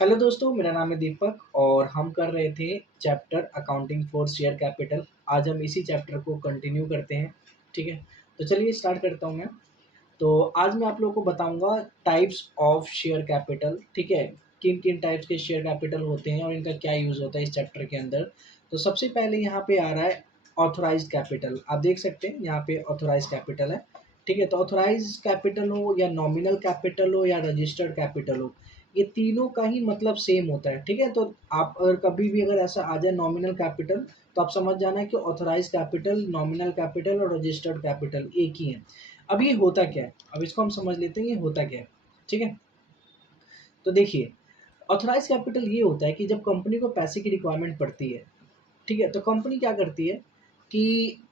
Hello दोस्तों, मेरा नाम है दीपक और हम कर रहे थे chapter accounting for share capital. आज हम इसी चैप्टर को कंटिन्यू करते हैं। ठीक है, तो चलिए स्टार्ट करता हूँ मैं। तो आज मैं आप लोगों को बताऊंगा टाइप्स ऑफ शेयर कैपिटल। ठीक है, किन किन टाइप्स के शेयर कैपिटल होते हैं और इनका क्या यूज़ होता है इस चैप्टर के अंदर। तो सबसे पहले यहाँ पे आ रहा है ऑथोराइज्ड कैपिटल। आप देख सकते हैं यहाँ पे ऑथोराइज्ड कैपिटल है। ठीक है, तो ऑथोराइज्ड कैपिटल हो या नॉमिनल कैपिटल हो या रजिस्टर्ड कैपिटल हो, ये तीनों का ही मतलब सेम होता है। ठीक है, तो आप अगर कभी भी अगर ऐसा आ जाए नॉमिनल कैपिटल, तो आप समझ जाना है कि ऑथराइज कैपिटल, नॉमिनल कैपिटल और रजिस्टर्ड कैपिटल एक ही है। अब ये होता क्या है, अब इसको हम समझ लेते हैं ये होता क्या है। ठीक है, तो देखिए, ऑथराइज कैपिटल ये होता है कि जब कंपनी को पैसे की रिक्वायरमेंट पड़ती है, ठीक है, तो कंपनी क्या करती है कि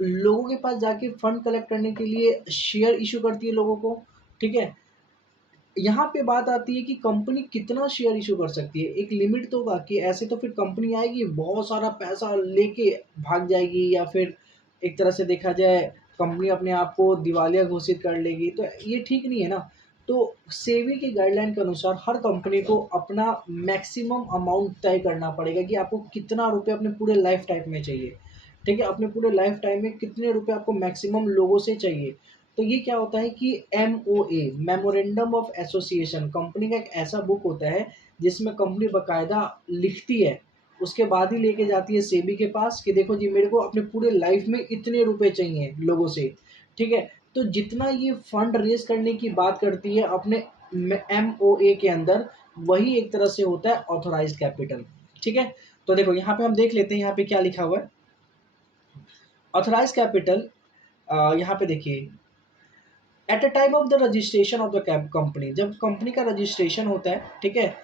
लोगों के पास जाके फंड कलेक्ट करने के लिए शेयर इशू करती है लोगों को। ठीक है, यहाँ पे बात आती है कि कंपनी कितना शेयर इशू कर सकती है। एक लिमिट तो होगा कि ऐसे तो फिर कंपनी आएगी बहुत सारा पैसा लेके भाग जाएगी, या फिर एक तरह से देखा जाए कंपनी अपने आप को दिवालिया घोषित कर लेगी, तो ये ठीक नहीं है ना। तो सेबी की गाइडलाइन के अनुसार हर कंपनी को अपना मैक्सिमम अमाउंट तय करना पड़ेगा कि आपको कितना रुपए अपने पूरे लाइफ टाइम में चाहिए। ठीक है, अपने पूरे लाइफ टाइम में कितने रुपए आपको मैक्सिमम लोगों से चाहिए। तो ये क्या होता है कि MOA, memorandum of association, company का एक ऐसा बुक होता है जिसमें कंपनी बकायदा लिखती है, उसके बाद ही लेके जाती है सेबी के पास कि देखो जी, मेरे को अपने पूरे लाइफ में इतने रुपए चाहिए लोगों से। ठीक है, तो जितना ये फंड रेज करने की बात करती है अपने MOA के अंदर, वही एक तरह से होता है ऑथोराइज्ड कैपिटल। ठीक है, तो देखो यहाँ पे हम देख लेते हैं यहाँ पे क्या लिखा हुआ है। ऑथोराइज्ड कैपिटल, यहाँ पे देखिए, at a time of the registration of the company, जब कंपनी का रजिस्ट्रेशन होता है, ठीक है,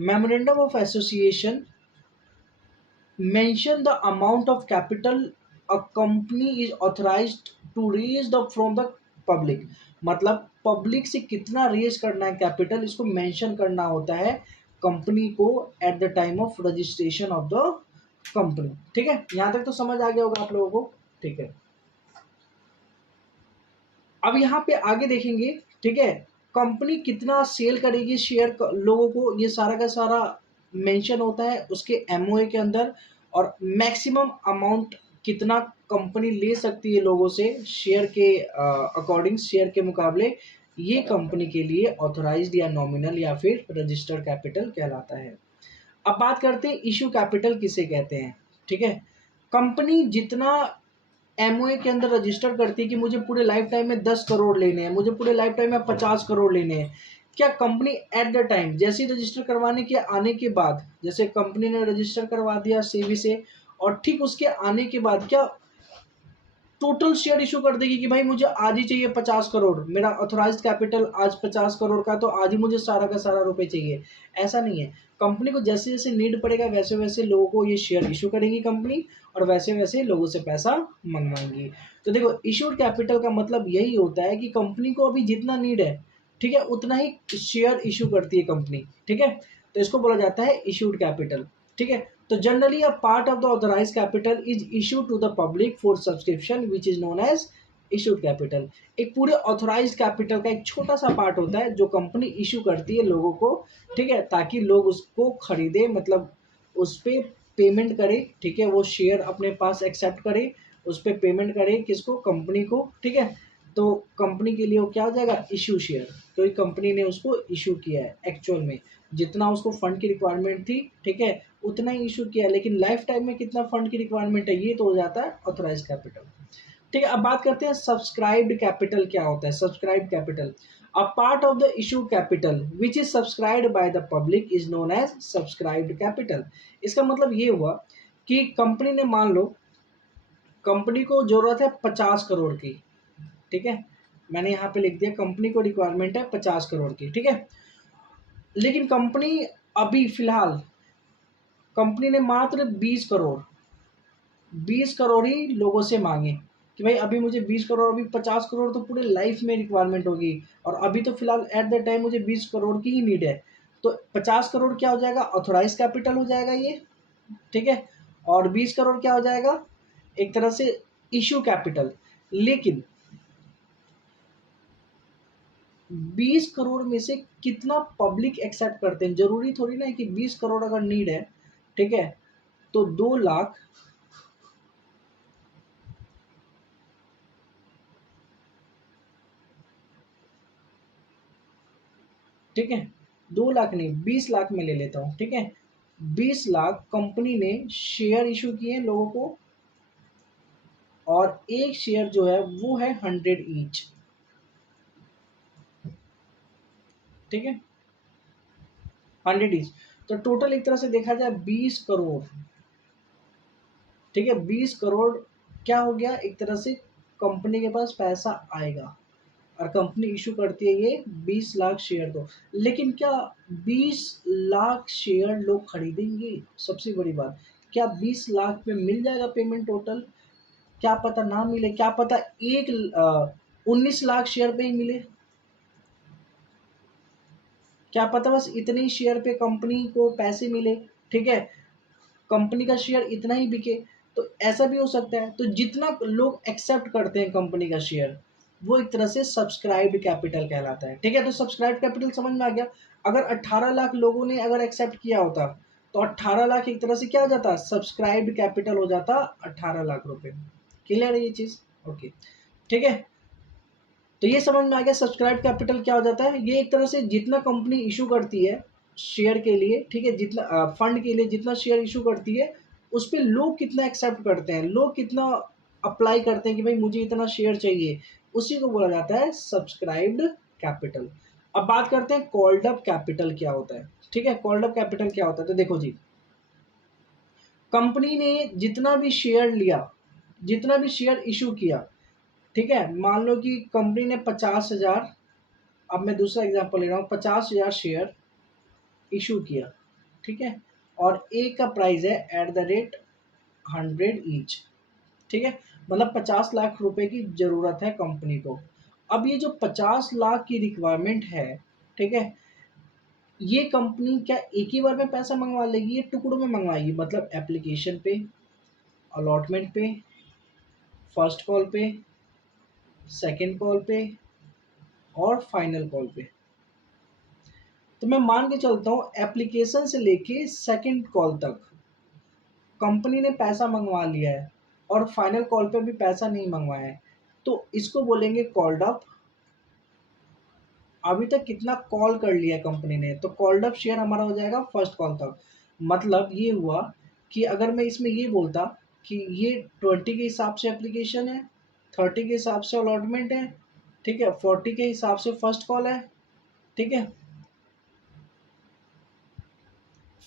memorandum of association mention the amount of capital a company is authorised to raise the from the public. मतलब पब्लिक से कितना रेज करना है कैपिटल, इसको मेंशन करना होता है कंपनी को at the time of registration of the company. ठीक है, यहां तक तो समझ आ गया होगा आप लोगों को। ठीक है, अब यहाँ पे आगे देखेंगे। ठीक है, कंपनी कितना सेल करेगी शेयर लोगों को, ये सारा का सारा मेंशन होता है उसके MOA के अंदर। और मैक्सिमम अमाउंट कितना कंपनी ले सकती है लोगों से शेयर के अकॉर्डिंग, शेयर के मुकाबले, ये कंपनी के लिए ऑथराइज्ड या नॉमिनल या फिर रजिस्टर्ड कैपिटल कहलाता है। अब बात करते हैं इशू कैपिटल किसे कहते हैं। ठीक है, कंपनी जितना MOA के अंदर रजिस्टर करती है कि मुझे पूरे लाइफ टाइम में 10 करोड़ लेने हैं, मुझे पूरे लाइफ टाइम में 50 करोड़ लेने हैं, क्या कंपनी एट द टाइम जैसे ही रजिस्टर करवाने के आने के बाद, जैसे कंपनी ने रजिस्टर करवा दिया सेबी से, और ठीक उसके आने के बाद क्या टोटल शेयर इशू कर देगी कि भाई मुझे आज ही चाहिए 50 करोड़, मेरा ऑथोराइज्ड कैपिटल आज 50 करोड़ का, तो आज ही मुझे सारा का सारा रुपए चाहिए। ऐसा नहीं है, कंपनी को जैसे जैसे नीड पड़ेगा वैसे वैसे लोगों को ये शेयर इशू करेगी कंपनी, और वैसे वैसे लोगों से पैसा मंगवाएंगी। तो देखो, इशूड कैपिटल का मतलब यही होता है कि कंपनी को अभी जितना नीड है, ठीक है, उतना ही शेयर इशू करती है कंपनी। ठीक है, तो इसको बोला जाता है इशूड कैपिटल। ठीक है, तो generally a part of the authorised capital is issued to the public for subscription which is known as issued capital. एक पूरे ऑथराइज्ड कैपिटल का एक छोटा सा पार्ट होता है जो कंपनी इशू करती है लोगों को। ठीक है, ताकि लोग उसको खरीदे, मतलब उस पर पेमेंट करे। ठीक है, वो शेयर अपने पास एक्सेप्ट करे, उस पर पेमेंट करे किसको, कंपनी को। ठीक है, तो कंपनी के लिए वो क्या हो जाएगा, इशू शेयर। तो कंपनी ने उसको इशू किया है एक्चुअल में, जितना उसको फंड की रिक्वायरमेंट थी, ठीक है, उतना ही इशू किया है, लेकिन लाइफ टाइम में कितना फंड की रिक्वायरमेंट है ये तो हो जाता है ऑथराइज कैपिटल। ठीक है, अब बात करते हैं सब्सक्राइब्ड कैपिटल क्या होता है। Subscribed capital, a part of the issue capital which is subscribed by the public is known as subscribed capital. इसका मतलब ये हुआ कि कंपनी ने, मान लो कंपनी को जरूरत है 50 करोड़ की। ठीक है, मैंने यहाँ पे लिख दिया कंपनी को रिक्वायरमेंट है 50 करोड़ की। ठीक है, लेकिन कंपनी अभी फिलहाल कंपनी ने मात्र 20 करोड़ ही लोगों से मांगे कि भाई अभी मुझे 20 करोड़, अभी 50 करोड़ तो पूरे लाइफ में रिक्वायरमेंट होगी, और अभी तो फिलहाल एट द टाइम मुझे 20 करोड़ की ही नीड है। तो 50 करोड़ क्या हो जाएगा, ऑथोराइज कैपिटल हो जाएगा ये। ठीक है, और 20 करोड़ क्या हो जाएगा, एक तरह से इशू कैपिटल। लेकिन 20 करोड़ में से कितना पब्लिक एक्सेप्ट करते हैं। जरूरी थोड़ी ना है कि 20 करोड़ अगर नीड है, ठीक है, तो 2 लाख, ठीक है, 2 लाख नहीं, 20 लाख में ले लेता हूँ, ठीक है, 20 लाख कंपनी ने शेयर इशू किए लोगों को, और एक शेयर जो है वो है 100 ईच, ठीक है, 100 ईच। तो टोटल एक तरह से देखा जाए 20 करोड़, ठीक है, 20 करोड़ क्या हो गया, एक तरह से कंपनी के पास पैसा आएगा, और कंपनी इशू करती है ये 20 लाख शेयर को। लेकिन क्या 20 लाख शेयर लोग खरीदेंगे? सबसे बड़ी बात, क्या 20 लाख में मिल जाएगा पेमेंट टोटल? क्या पता ना मिले, क्या पता 19 लाख शेयर पे ही मिले, क्या पता बस इतने ही शेयर पे कंपनी को पैसे मिले, ठीक है, कंपनी का शेयर इतना ही बिके। तो ऐसा भी हो सकता है। तो जितना लोग एक्सेप्ट करते हैं कंपनी का शेयर, वो एक तरह से सब्सक्राइब्ड कैपिटल कहलाता है, ठीक है। तो सब्सक्राइब्ड कैपिटल समझ में आ गया। अगर 18 लाख लोगों ने अगर एक्सेप्ट किया होता, तो 18 लाख एक तरह से क्या हो जाता, सब्सक्राइब्ड कैपिटल हो जाता 18 लाख रुपए। क्लियर है ये चीज? ओके, ठीक है। तो ये समझ में आ गया सब्सक्राइब कैपिटल क्या हो जाता है। ये एक तरह से जितना कंपनी इशू करती है शेयर के लिए, ठीक है, जितना फंड के लिए जितना शेयर इशू करती है, उस पर लोग कितना एक्सेप्ट करते हैं, लोग कितना अप्लाई करते हैं कि भाई मुझे इतना शेयर चाहिए, उसी को बोला जाता है सब्सक्राइब्ड कैपिटल। अब बात करते हैं कॉल्ड अप कैपिटल क्या होता है, ठीक है। कॉल्ड अप कैपिटल क्या होता है, तो देखो जी, कंपनी ने जितना भी शेयर लिया, जितना भी शेयर इशू किया, ठीक है, मान लो कि कंपनी ने 50,000, अब मैं दूसरा एग्जांपल ले रहा हूँ, 50,000 शेयर इशू किया, ठीक है, और एक का प्राइस है @100 ईच, ठीक है, मतलब 50 लाख रुपए की जरूरत है कंपनी को। अब ये जो 50 लाख की रिक्वायरमेंट है, ठीक है, ये कंपनी क्या एक ही बार में पैसा मंगवा लेगी, ये टुकड़ों में मंगवाएगी, मतलब एप्लीकेशन पे, अलॉटमेंट पे, फर्स्ट कॉल पे, सेकंड कॉल पे, और फाइनल कॉल पे। तो मैं मान के चलता हूँ एप्लीकेशन से लेके सेकंड कॉल तक कंपनी ने पैसा मंगवा लिया है, और फाइनल कॉल पे भी पैसा नहीं मंगवाया है, तो इसको बोलेंगे कॉल्ड अप। अभी तक कितना कॉल कर लिया कंपनी ने, तो कॉल्ड अप शेयर हमारा हो जाएगा फर्स्ट कॉल तक। मतलब ये हुआ कि अगर मैं इसमें ये बोलता कि ये 20 के हिसाब से एप्लीकेशन है, 30 के हिसाब से अलॉटमेंट है, ठीक है, 40 के हिसाब से फर्स्ट कॉल है, ठीक है,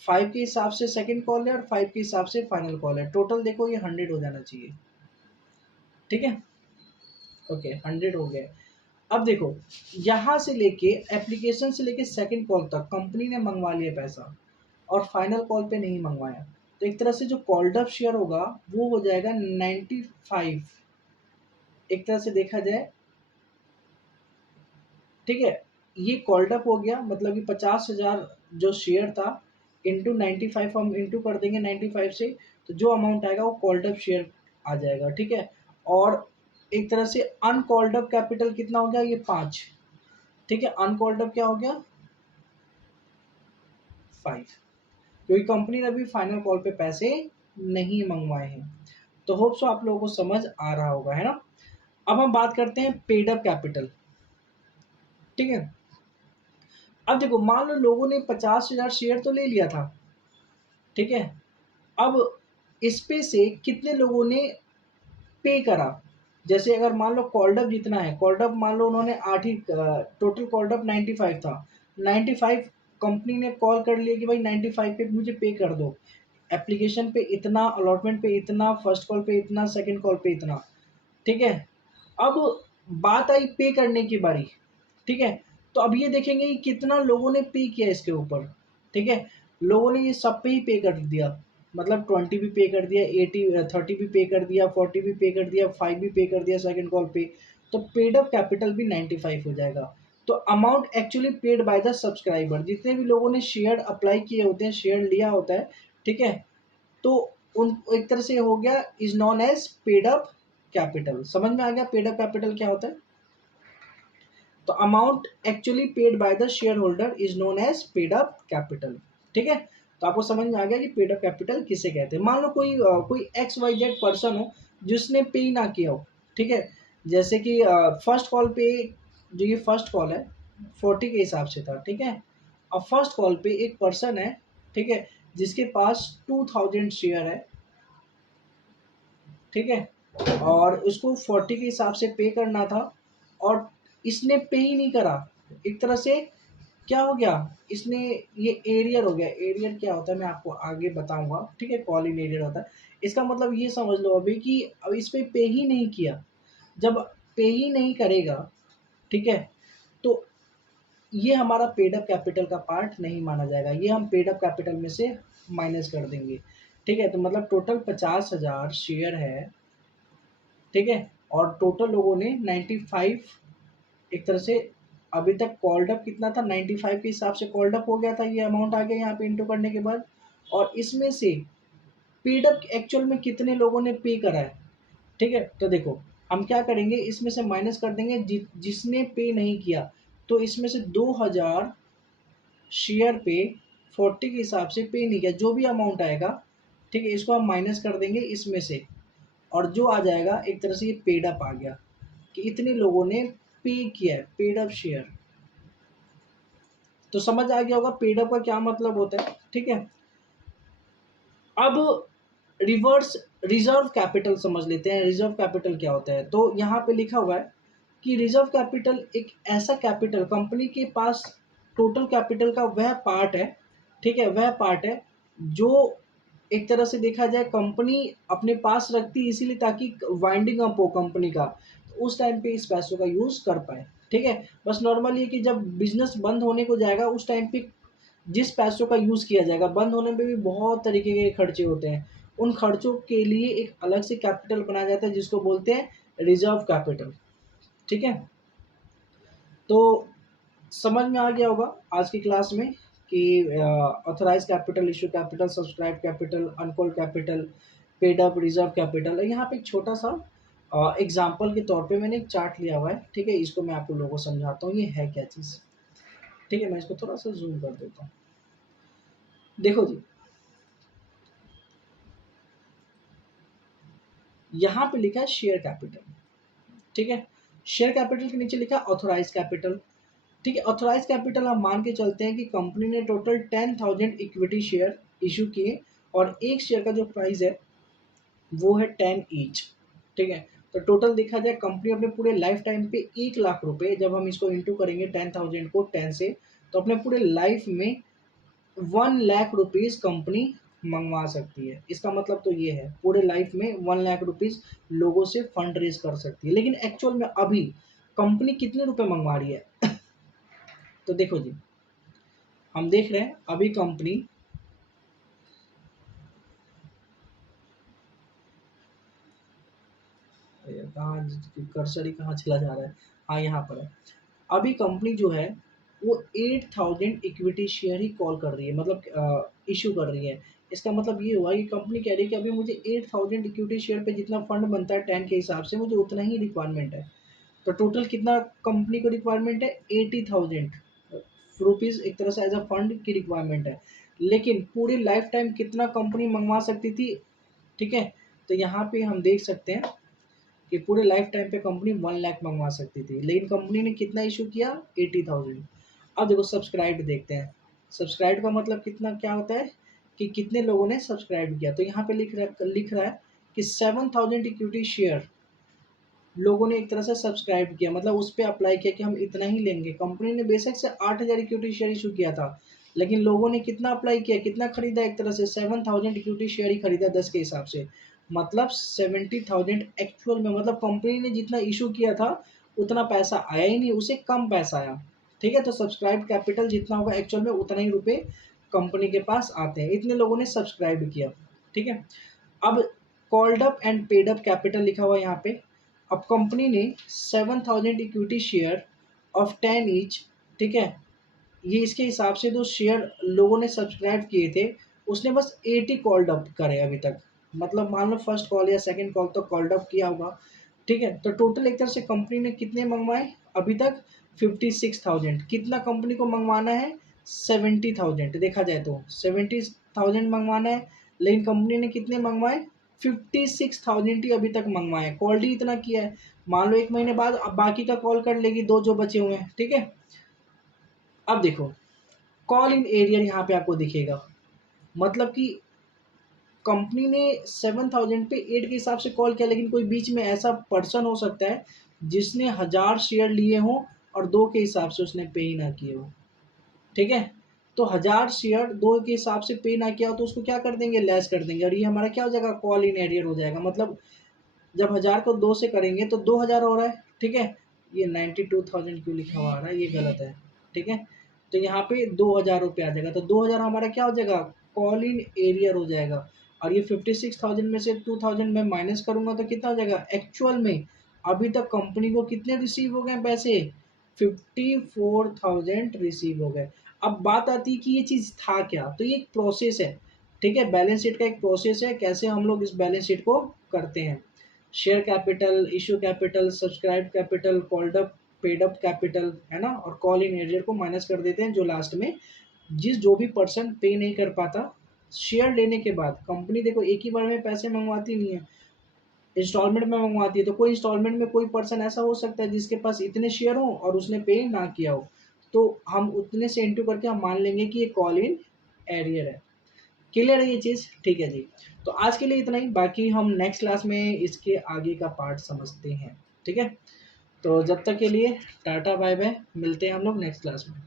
5 के हिसाब से सेकंड कॉल है, और 5 के हिसाब से फाइनल कॉल है। टोटल देखो ये 100 हो जाना चाहिए, ठीक है, ओके, 100 हो गए। अब देखो, यहाँ से लेके एप्लीकेशन से लेके सेकंड कॉल तक कंपनी ने मंगवा लिया पैसा, और फाइनल कॉल पे नहीं मंगवाया, तो एक तरह से जो कॉल्ड अप शेयर होगा वो हो जाएगा 95। एक तरह से देखा जाए, ठीक है, ये कॉल्ड अप हो गया, मतलब कि 50,000 जो शेयर था, इंटू 95 हम इंटू कर देंगे 95 से, तो जो अमाउंट आएगा वो कॉल्ड अप शेयर आ जाएगा, ठीक है। और एक तरह से अनकॉल्ड अप कैपिटल कितना हो गया, ये 5, ठीक है, अनकॉल्ड अप क्या हो गया, 5, क्योंकि कंपनी ने अभी फाइनल कॉल पे पैसे नहीं मंगवाए हैं। तो होप सो आप लोगों को समझ आ रहा होगा, है ना। अब हम बात करते हैं पेड अप कैपिटल, ठीक है। अब देखो, मान लो लोगों ने 50,000 शेयर तो ले लिया था, ठीक है, अब इस पे से कितने लोगों ने पे करा। जैसे अगर मान लो कॉल्ड अप जितना है, कॉल्ड अप मान लो उन्होंने 8 ही, टोटल कॉल्ड अप 95 था, 95 कंपनी ने कॉल कर लिया कि भाई 95 पे मुझे पे कर दो, एप्लीकेशन पे इतना, अलॉटमेंट पे इतना, फर्स्ट कॉल पे इतना, सेकंड कॉल पे इतना, ठीक है। अब बात आई पे करने की बारी, ठीक है, तो अब ये देखेंगे कि कितना लोगों ने पे किया इसके ऊपर, ठीक है, लोगों ने ये सब पे ही पे कर दिया, मतलब 20 भी पे कर दिया, 30 भी पे कर दिया, 40 भी पे कर दिया, 5 भी पे कर दिया सेकंड कॉल पे, तो पेड अप कैपिटल भी 95 हो जाएगा। तो amount actually paid by the subscriber, जितने भी लोगों ने शेयर अप्लाई किए होते हैं, शेयर लिया होता है, ठीक है, तो उन एक तरह से हो गया, is known as paid up capital. समझ में आ गया पेड अप कैपिटल क्या होता है। तो amount actually paid by the shareholder is known as paid up capital. ठीक है, तो आपको समझ में आ गया कि पेड अप कैपिटल किसे कहते हैं। मान लो कोई एक्स वाई जेड पर्सन हो जिसने पे ही ना किया हो। ठीक है, जैसे कि फर्स्ट कॉल पे, जो ये फर्स्ट कॉल है 40 के हिसाब से था। ठीक है, अब फर्स्ट कॉल पे एक पर्सन है, ठीक है, जिसके पास 2000 शेयर है। ठीक है, और उसको 40 के हिसाब से पे करना था और इसने पे ही नहीं करा। एक तरह से क्या हो गया, इसने, ये एरियर हो गया। एरियर क्या होता है मैं आपको आगे बताऊंगा। ठीक है, कॉल इन एरियर होता है। इसका मतलब ये समझ लो अभी कि अब इस पे ही नहीं किया। जब पे ही नहीं करेगा, ठीक है, तो ये हमारा पेड अप कैपिटल का पार्ट नहीं माना जाएगा। ये हम पेड अप कैपिटल में से माइनस कर देंगे। ठीक है, तो मतलब टोटल 50,000 शेयर है। ठीक है, और टोटल लोगों ने 95, एक तरह से अभी तक कॉल्ड अप कितना था, 95 के हिसाब से कॉल्ड अप हो गया था। ये अमाउंट आ गया यहाँ पे इंटू करने के बाद। और इसमें से पेड अप एक्चुअल में कितने लोगों ने पे करा है। ठीक है, तो देखो हम क्या करेंगे, इसमें से माइनस कर देंगे जिसने पे नहीं किया। तो इसमें से 2000 शेयर पे 40 के हिसाब से पे नहीं किया, जो भी अमाउंट आएगा, ठीक है, इसको हम माइनस कर देंगे इसमें से। और जो आ जाएगा एक तरह से ये पेड अप आ गया कि इतने लोगों ने पे किया है, पेड अप शेयर। तो समझ आ गया होगा पेड अप का क्या मतलब होता है। ठीक है, अब रिवर्स रिजर्व कैपिटल समझ लेते हैं। रिजर्व कैपिटल क्या होता है, तो यहाँ पे लिखा हुआ है कि रिजर्व कैपिटल एक ऐसा कैपिटल, कंपनी के पास टोटल कैपिटल का वह पार्ट है। ठीक है, वह पार्ट है जो एक तरह से देखा जाए कंपनी अपने पास रखती है, इसीलिए ताकि वाइंडिंग अप हो कंपनी का, तो उस टाइम पे इस पैसों का यूज़ कर पाए। ठीक है, बस नॉर्मल ये कि जब बिजनेस बंद होने को जाएगा उस टाइम पे जिस पैसों का यूज़ किया जाएगा, बंद होने पे भी बहुत तरीके के खर्चे होते हैं। उन खर्चों के लिए एक अलग से कैपिटल बनाया जाता है जिसको बोलते हैं रिजर्व कैपिटल। ठीक है, तो समझ में आ गया होगा आज की क्लास में कि authorise capital, issue capital, subscribe capital, uncalled capital, paid up, reserve capital. यहाँ पे एक छोटा सा एग्जाम्पल के तौर पे मैंने एक चार्ट लिया हुआ है। ठीक है, इसको मैं आप लोगों को समझाता हूँ ये है क्या चीज़। ठीक है, मैं इसको थोड़ा सा जूम कर देता हूँ। देखो जी, यहाँ पे लिखा है शेयर कैपिटल। ठीक है, शेयर कैपिटल के नीचे लिखा है ऑथोराइज कैपिटल। ठीक है, ऑथोराइज कैपिटल हम मान के चलते हैं कि कंपनी ने टोटल 10,000 इक्विटी शेयर इशू किए और एक शेयर का जो प्राइस है वो है 10 ईच। ठीक है, तो टोटल देखा जाए कंपनी अपने पूरे लाइफ टाइम पे 1,00,000 रुपए, जब हम इसको इंटू करेंगे 10,000 को 10 से, तो अपने पूरे लाइफ में 1,00,000 रुपीज़ कंपनी मंगवा सकती है। इसका मतलब तो ये है पूरे लाइफ में 1,00,000 रुपीज़ लोगों से फंड रेज कर सकती है। लेकिन एक्चुअल में अभी कंपनी कितने रुपए मंगवा रही है तो देखो जी, हम देख रहे हैं अभी कंपनी कहाँ, कर्सर ही कहाँ चला जा रहा है, हाँ यहाँ पर है। अभी कंपनी जो है वो 8,000 इक्विटी शेयर ही कॉल कर रही है, मतलब इशू कर रही है। इसका मतलब ये हुआ कि कंपनी कह रही है कि अभी मुझे 8,000 इक्विटी शेयर पे जितना फंड बनता है 10 के हिसाब से, मुझे उतना ही रिक्वायरमेंट है। तो टोटल कितना कंपनी को रिक्वायरमेंट है, 80,000 रुपीज़ एक तरह से एज अ फंड की रिक्वायरमेंट है। लेकिन पूरी लाइफ टाइम कितना कंपनी मंगवा सकती थी। ठीक है, तो यहाँ पे हम देख सकते हैं कि पूरे लाइफ टाइम पे कंपनी 1,00,000 मंगवा सकती थी, लेकिन कंपनी ने कितना इशू किया, 80,000। अब देखो सब्सक्राइब देखते हैं। सब्सक्राइब का मतलब कितना क्या होता है कि कितने लोगों ने सब्सक्राइब किया। तो यहाँ पे लिख रहा है कि 7,000 इक्विटी शेयर लोगों ने एक तरह से सब्सक्राइब किया, मतलब उस पर अप्लाई किया कि हम इतना ही लेंगे। कंपनी ने बेशक से 8,000 इक्विटी शेयर इशू किया था, लेकिन लोगों ने कितना अप्लाई किया, कितना खरीदा, एक तरह से 7,000 इक्विटी शेयर ही खरीदा 10 के हिसाब से। मतलब 70,000 एक्चुअल में, मतलब कंपनी ने जितना इशू किया था उतना पैसा आया ही नहीं, उसे कम पैसा आया। ठीक है, तो सब्सक्राइब कैपिटल जितना होगा एक्चुअल में उतना ही रुपए कंपनी के पास आते हैं। इतने लोगों ने सब्सक्राइब किया। ठीक है, अब called up and paid up capital लिखा हुआ है यहाँ पे। अब कंपनी ने 7,000 इक्विटी शेयर ऑफ 10 ईच, ठीक है, ये इसके हिसाब से जो शेयर लोगों ने सब्सक्राइब किए थे उसने बस 80 कॉल्ड अप करे अभी तक। मतलब मान लो फर्स्ट कॉल या सेकंड कॉल तो कॉल्ड अप किया होगा। ठीक है, तो टोटल एक तरह से कंपनी ने कितने मंगवाए अभी तक, 56,000। कितना कंपनी को मंगवाना है? 70,000। देखा जाए तो 70,000 मंगवाना है, लेकिन कंपनी ने कितने मंगवाए? 56,000 ही अभी तक मंगवाए। कॉल ही इतना किया है। मान लो 1 महीने बाद अब बाकी का कॉल कर लेगी, 2 जो बचे हुए हैं, ठीक है। अब देखो कॉल इन एरियर यहाँ पे आपको दिखेगा, मतलब कि कंपनी ने 7,000 पे 8 के हिसाब से कॉल किया, लेकिन कोई बीच में ऐसा पर्सन हो सकता है जिसने 1000 शेयर लिए हों और 2 के हिसाब से उसने पे ही ना किए हो, ठीक है। तो 1000 शेयर 2 के हिसाब से पे ना किया हो तो उसको क्या कर देंगे? लेस कर देंगे, और ये हमारा क्या हो जाएगा? कॉल इन एरियर हो जाएगा। मतलब जब 1000 को 2 से करेंगे तो 2000 हो रहा है, ठीक है। ये 92,000 क्यों लिखा हुआ आ रहा है? ये गलत है, ठीक है। तो यहाँ पे 2000 रुपये आ जाएगा, तो 2000 हमारा क्या हो जाएगा? कॉल इन एरियर हो जाएगा। और ये 56,000 में से 2000 में माइनस करूंगा तो कितना हो जाएगा? एक्चुअल में अभी तक कंपनी को कितने रिसीव हो गए पैसे? 54,000 रिसीव हो गए। अब बात आती है कि ये चीज़ था क्या? तो ये एक प्रोसेस है, ठीक है। बैलेंस शीट का एक प्रोसेस है, कैसे हम लोग इस बैलेंस शीट को करते हैं। Share capital, issue capital, subscribe capital, called up, paid up capital, है ना, और कॉल इन एरियर को माइनस कर देते हैं, जो लास्ट में जो भी पर्सन पे नहीं कर पाता शेयर लेने के बाद। कंपनी देखो एक ही बार में पैसे मंगवाती नहीं है, इंस्टॉलमेंट में मंगवाती है। तो कोई इंस्टॉलमेंट में कोई पर्सन ऐसा हो सकता है जिसके पास इतने शेयर हो और उसने पे ना किया हो, तो हम उतने से इंटू करके हम मान लेंगे कि ये कॉल इन एरियर है। क्लियर है ये चीज़? ठीक है जी। तो आज के लिए इतना ही, बाकी हम नेक्स्ट क्लास में इसके आगे का पार्ट समझते हैं, ठीक है। तो जब तक के लिए टाटा बाय बाय, मिलते हैं हम लोग नेक्स्ट क्लास में।